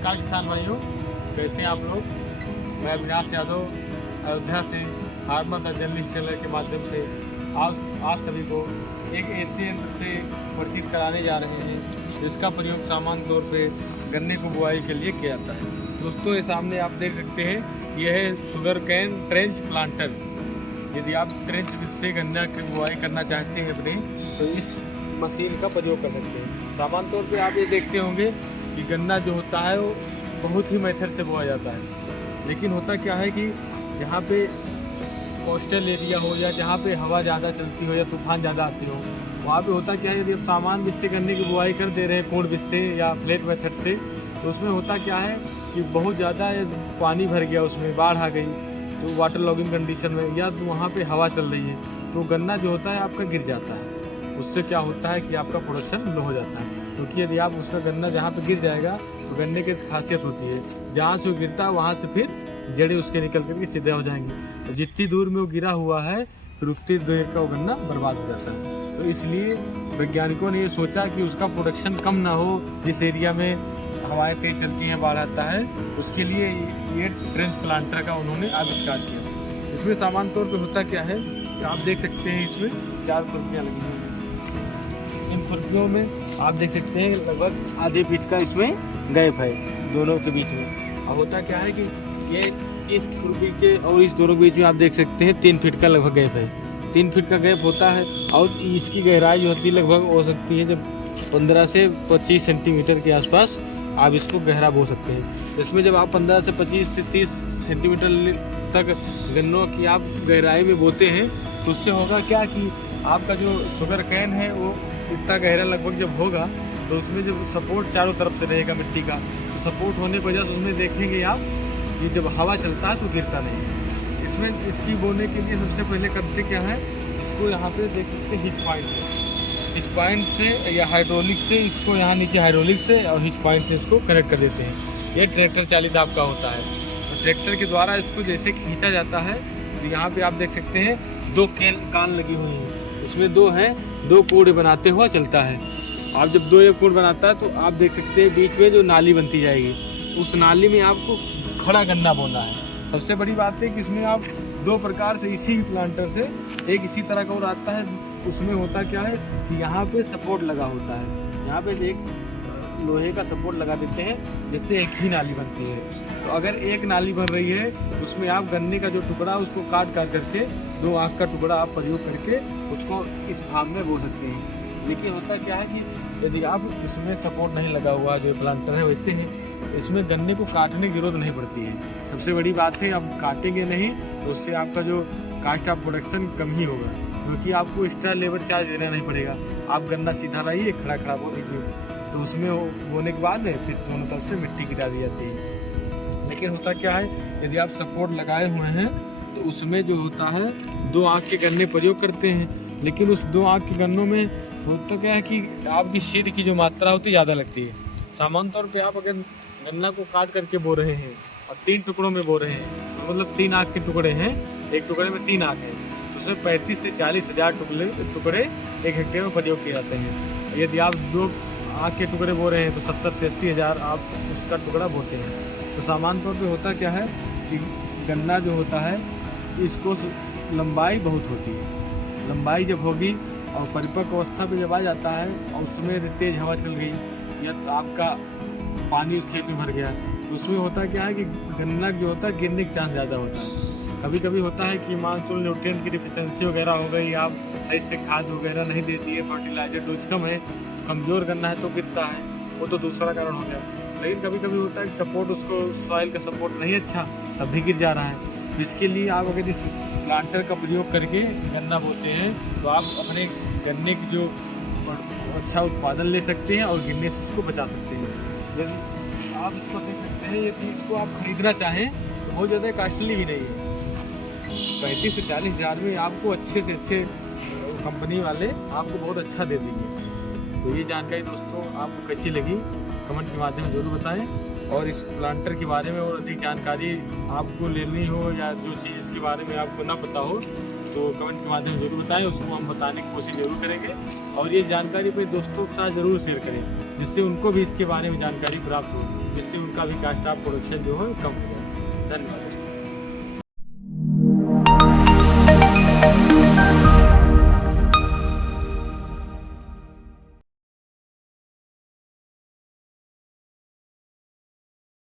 नमस्कार किसान भाइयों, कैसे हैं आप लोग। मैं अविनाश यादव अयोध्या से फार्मर द जर्नलिस्ट चैनल के माध्यम से आज सभी को एक ऐसे यंत्र से परिचित कराने जा रहे हैं जिसका प्रयोग सामान्य तौर पे गन्ने को बुआई के लिए किया जाता है। दोस्तों, ये सामने आप देख सकते हैं, यह है शुगर कैन ट्रेंच प्लांटर। यदि आप ट्रेंच से गन्ना की बुआई करना चाहते हैं अपने, तो इस मशीन का प्रयोग कर सकते हैं। सामान्य तौर पे आप ये देखते होंगे कि गन्ना जो होता है वो बहुत ही मेथड से बोया जाता है, लेकिन होता क्या है कि जहाँ पे कोस्टल एरिया हो या जहाँ पे हवा ज़्यादा चलती हो या तूफान ज़्यादा आती हो, वहाँ पे होता क्या है, यदि आप सामान बीज से गन्ने की बुआई कर दे रहे हैं कोण बीज से या फ्लैट मेथड से, तो उसमें होता क्या है कि बहुत ज़्यादा पानी भर गया, उसमें बाढ़ आ गई, तो वाटर लॉगिंग कंडीशन में, या तो वहाँ पे हवा चल रही है, तो गन्ना जो होता है आपका गिर जाता है। उससे क्या होता है कि आपका प्रोडक्शन लो हो जाता है, क्योंकि यदि आप उसका गन्ना जहाँ पे गिर जाएगा तो गन्ने की खासियत होती है, जहाँ से वो गिरता है वहाँ से फिर जड़ें उसके निकल करके सीधे हो जाएंगी। जितनी दूर में वो गिरा हुआ है फिर उतनी देर का वो गन्ना बर्बाद हो जाता है। तो इसलिए वैज्ञानिकों ने ये सोचा कि उसका प्रोडक्शन कम ना हो, जिस एरिया में हवाएं तेज चलती हैं, बाढ़ आता है, उसके लिए ये ट्रेंच प्लांटर का उन्होंने आविष्कार किया। इसमें सामान्य तौर पर होता क्या है कि आप देख सकते हैं, इसमें 4 खुरपियाँ लगी हुई हैं। इन खुरपियों में आप देख सकते हैं लगभग आधे फीट का इसमें गैप है दोनों के बीच में। अब होता क्या है कि ये इस खुरपी के और इस दोनों के बीच में आप देख सकते हैं 3 फीट का लगभग गैप है। 3 फीट का गैप होता है और इसकी गहराई जो होती है लगभग हो सकती है जब 15 से 25 सेंटीमीटर के आसपास आप इसको गहरा बो सकते हैं। इसमें जब आप 15 से 25 से 30 सेंटीमीटर तक गन्नों की आप गहराई में बोते हैं, तो उससे होगा क्या कि आपका जो शुगर कैन है वो इतना गहरा लगभग जब होगा, तो उसमें जब सपोर्ट चारों तरफ से रहेगा मिट्टी का, तो सपोर्ट होने की वजह से उसमें देखेंगे आप कि जब हवा चलता है तो गिरता नहीं है। इसमें इसकी बोने के लिए सबसे पहले करते क्या है, इसको यहाँ पे देख सकते हैं हिच पॉइंट से या हाइड्रोलिक से, इसको यहाँ नीचे हाइड्रोलिक से और हिच पॉइंट से इसको कनेक्ट कर देते हैं। ये ट्रैक्टर चालित आपका होता है, तो ट्रैक्टर के द्वारा इसको जैसे खींचा जाता है, तो यहाँ पे आप देख सकते हैं 2 कान लगी हुई हैं, उसमें 2 हैं, 2 कोण बनाते हुआ चलता है। आप जब 2 कोण बनाता है तो आप देख सकते हैं बीच में जो नाली बनती जाएगी, उस नाली में आपको खड़ा गन्ना बोना है। सबसे बड़ी बात है कि इसमें आप 2 प्रकार से इसी प्लांटर से, एक इसी तरह का और आता है, उसमें होता क्या है कि यहाँ पे सपोर्ट लगा होता है, यहाँ पे एक लोहे का सपोर्ट लगा देते हैं जिससे एक ही नाली बनती है। तो अगर एक नाली बन रही है उसमें आप गन्ने का जो टुकड़ा उसको काट करके 2 आँख का टुकड़ा आप प्रयोग करके उसको इस भाग में बो सकते हैं। लेकिन होता क्या है कि यदि आप इसमें सपोर्ट नहीं लगा हुआ, जो प्लांटर है वैसे है, इसमें गन्ने को काटने की जरूरत नहीं पड़ती है। सबसे बड़ी बात है, आप काटेंगे नहीं तो उससे आपका जो कास्ट ऑफ प्रोडक्शन कम ही होगा, क्योंकि आपको एक्स्ट्रा लेबर चार्ज देना नहीं पड़ेगा। आप गन्ना सीधा रहिए, खड़ा बो दीजिए, तो उसमें बोने के बाद फिर दोनों तरफ से मिट्टी गिरा दी जाती है। लेकिन होता क्या है, यदि आप सपोर्ट लगाए हुए हैं तो उसमें जो होता है 2 आँख के गन्ने प्रयोग करते हैं, लेकिन उस 2 आँख के गन्नों में होता क्या है कि आपकी सीड की जो मात्रा होती है ज़्यादा लगती है। सामान्य तौर पे आप अगर गन्ना को काट करके बो रहे हैं और 3 टुकड़ों में बो रहे हैं, तो मतलब 3 आँख के टुकड़े हैं, एक टुकड़े में 3 आँख हैं, तो उसमें 35 से 40 हज़ार टुकड़े 1 हेक्टेयर में प्रयोग किए जाते हैं। यदि आप 2 आँख के टुकड़े बो रहे हैं तो 70 से 80 हज़ार आप उसका टुकड़ा बोते हैं। तो सामान्य तौर पे होता क्या है कि गन्ना जो होता है इसको लंबाई बहुत होती है। लंबाई जब होगी और परिपक्व अवस्था पे जब आ जाता है और उसमें तेज हवा चल गई या तो आपका पानी उस खेत में भर गया, तो उसमें होता क्या है कि गन्ना जो होता है गिरने का चांस ज़्यादा होता है। कभी कभी होता है कि मानसून न्यूट्रिएंट की डिफिशियंसी वगैरह हो गई, आप सही से खाद वगैरह नहीं देती है, फर्टिलाइजर डोज कम है, कमज़ोर गन्ना है तो गिरता है, वो तो दूसरा कारण हो गया। लेकिन कभी कभी होता है कि सपोर्ट, उसको सॉइल का सपोर्ट नहीं अच्छा, तब भी गिर जा रहा है। इसके लिए आप अगर इस प्लांटर का प्रयोग करके गन्ना बोते हैं तो आप अपने गन्ने की जो अच्छा उत्पादन ले सकते हैं और गिरने से उसको बचा सकते हैं। जैसे आप इसको देख सकते हैं, यदि इसको आप खरीदना चाहें तो बहुत ज़्यादा कॉस्टली भी नहीं है। 35 से 40 हज़ार में आपको अच्छे से अच्छे कंपनी वाले आपको बहुत अच्छा दे देंगे। तो ये जानकारी दोस्तों आपको कैसी लगी कमेंट के माध्यम में जरूर बताएं, और इस प्लांटर के बारे में और अधिक जानकारी आपको लेनी हो या जो चीज़ के बारे में आपको ना पता हो तो कमेंट के माध्यम में जरूर बताएं, उसको हम बताने की कोशिश जरूर करेंगे। और ये जानकारी अपने दोस्तों के साथ ज़रूर शेयर करें जिससे उनको भी इसके बारे में जानकारी प्राप्त हो। जिससे उनका भी कास्ट ऑफ प्रोडक्शन जो है कम हो जाए। धन्यवाद।